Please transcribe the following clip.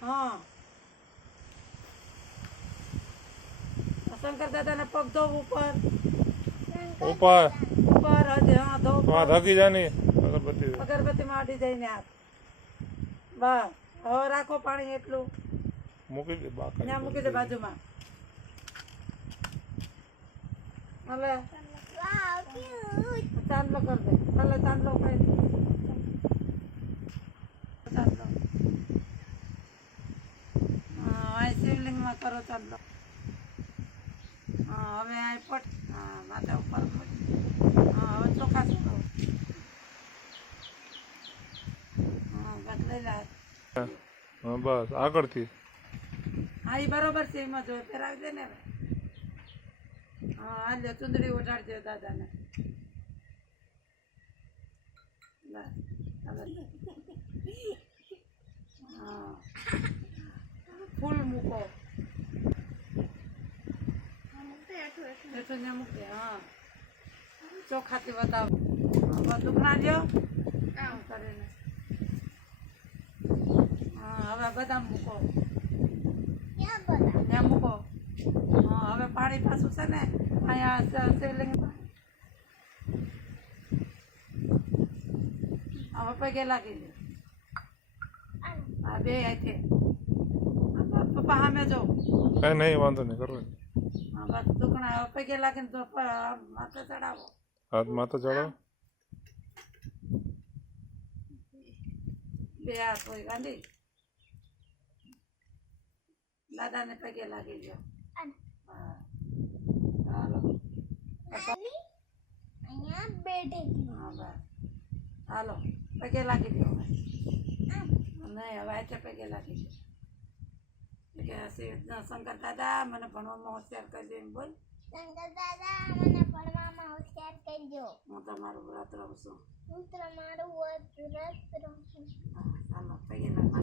હા શંકર દાદાને પગ ધો ઉપર ઉપર ઉપર હજી હા ધો તમારે થકી જાની અગરબત્તી અગરબત્તીમાં અડી જઈને હાથ બસ હવે રાખો પાણી એટલું મૂકી દે બાકા ત્યાં મૂકી દે બાજુમાં હવે ચાંદલો કર દે ભલે ચાંદલો કઈ ચાંદલો હા શિવલિંગમાં કરો ચાંદલો હા હવે આ પટ હા માથા ઉપર હા હવે ચોખા કરો હા બસ લઈ લે હા બસ આગળથી હા એ બરોબર છે એમાં જો ફેરાવી દે ને હવે હા હાલ ચુંદડી ઓઢાડજો દાદાને બસ હા ફૂલ મૂકો એટલું ને મૂકે હા ચોખાથી બતાવો દુખણા લ્યો કરીને હા હવે બદામ મૂકો ત્યાં મૂકો હા હવે પાણી પાછું છે ને અહીંયા શિવલિંગ હવે પગે લાગી દે હા બે આથી પપ્પા સામે જો કઈ નહીં વાંધો નહીં કરવા હા બસ દુખણા હવે પગે લાગીને તો માથે ચડાવો હાથ માથે ચડાવો બે હાથ હોય ગાંધી દાદાને પગે લાગી ગયો હા હાલો હા બસ હાલો પગે લાગી દો હવે નહીં હવે આજે પગે લાગી દો કે શંકર દાદા મને ભણવામાં હોશિયાર કરજો એમ બોલ શંકર દાદા મને ભણવામાં હોશિયાર કરજો. હું તમારું વ્રત રહું છું હું તમારું વ્રત રહું છું. હા ચાલો પગે લાગો